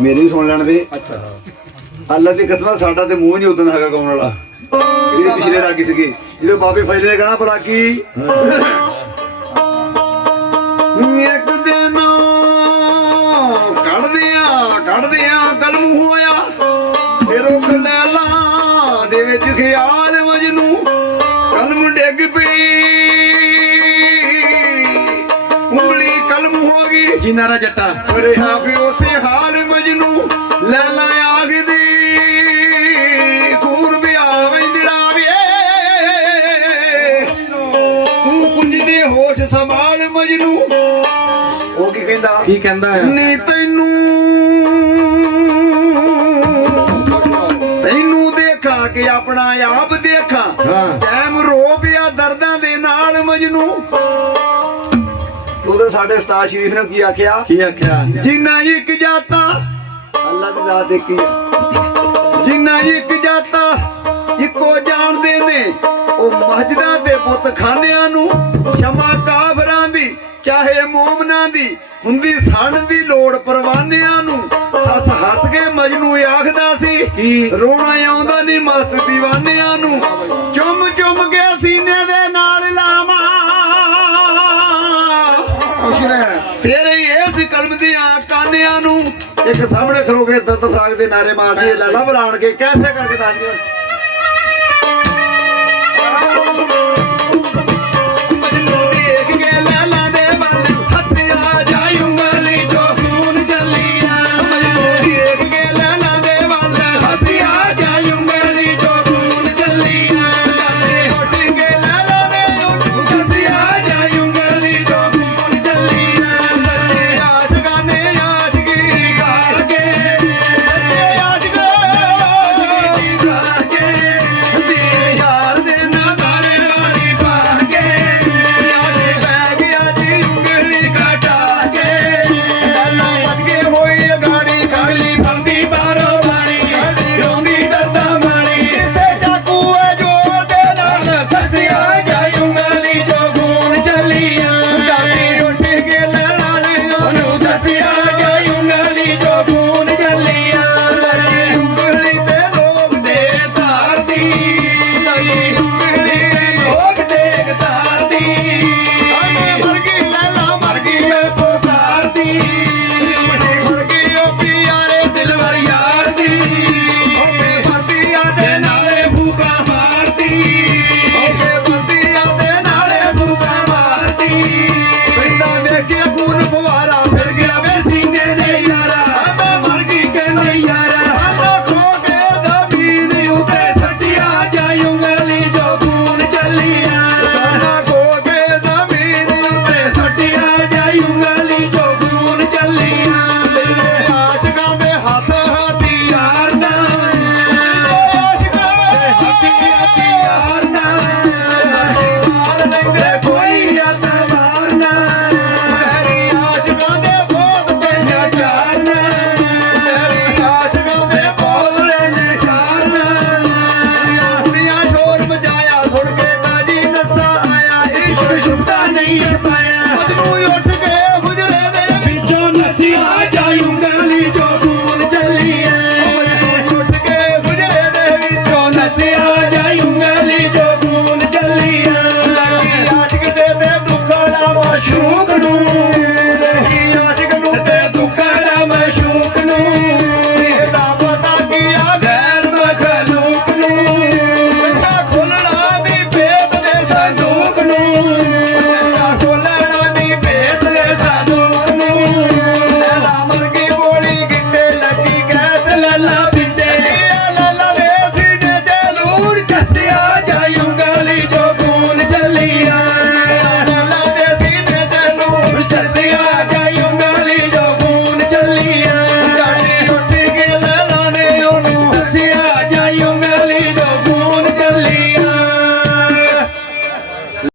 मेरी भी सुन लैण दे। अच्छा अल्लाह दी कसम साडा ते मूंह नहीं उदन हैगा गाउण वाला। ये पिछले रागी सीगे जो बाबे फैले कहना पर रागी एक दिन कढ़दिया कलम होया फिर रुख लैला दे विच ख्याल मजनू कलम डिग पई उंगली कलम हो गई जिनारा जट्टा ਰਿਹਾ ਵੀ ਉਸੇ ਹਾਲ ਮਜਨੂ ਲੈਲਾ ਆਖਦੀ ਖੂਨ ਵਿਆਹ ਵੈਂਦੜਾ ਵੇ ਤੂੰ ਪੁੰਜਦੇ ਹੋਸ਼ ਸੰਭਾਲ ਮਜਨੂ ਉਹ ਕੀ ਕਹਿੰਦਾ ਨੀ ਤੈਨੂੰ ਦੇਖਾਂ ਕਿ ਆਪਣਾ ਆਪ ਦੇਖਾਂ ਟਾਈਮ ਰੋ ਪਿਆ ਦਰਦਾਂ ਦੇ ਨਾਲ ਮਜਨੂ ਉਹਦੇ ਸਾਡੇ ਉਸਤਾਦ ਸ਼ਰੀਫ ਨੇ ਕੀ ਆਖਿਆ ਜਿੰਨਾ ਇੱਕ ਜਾਤਾ ਅੱਲਾ ਦੀ ਜ਼ਾਤ ਇੱਕ ਹੀ ਆ ਜਿੰਨਾ ਇੱਕ ਜਾਤਾ ਇੱਕੋ ਜਾਣਦੇ ਨੇ ਉਹ ਮਸਜਿਦਾਂ ਤੇ ਬੁੱਤਖਾਨਿਆਂ ਨੂੰ ਸ਼ਮਾ ਕਾਫਰਾਂ ਦੀ ਚਾਹੇ ਮੂਮਨਾਂ ਦੀ ਹੁੰਦੀ ਸਣ ਦੀ ਲੋੜ ਪਰਵਾਨਿਆਂ ਨੂੰ ਹੱਸ ਕੇ ਮਜਨੂ ਆਖਦਾ ਸੀ ਰੋਣਾ ਆਉਂਦਾ ਨਹੀਂ ਮਸਤ دیਵਾਨਿਆਂ ਨੂੰ ਚੁੰਮ ਕੇ ਸੀਨੇ ਦੇ ਨਾਲ ਲਾਵਾਂ ਤੇਰੇ ਇਸ ਕਲਮ ਦੀਆਂ ਕਾਨਿਆਂ ਨੂੰ ਇੱਕ ਸਾਹਮਣੇ ਖਲੋ ਕੇ ਦਰਦ ਫਰਾਕ ਦੇ ਨਾਰੇ ਮਾਰਦੀ ਲਾਲਾ ਬਰਾਣ ਕੇ ਕੈਸੇ ਕਰਕੇ ਦੱਸ ਦਿਓ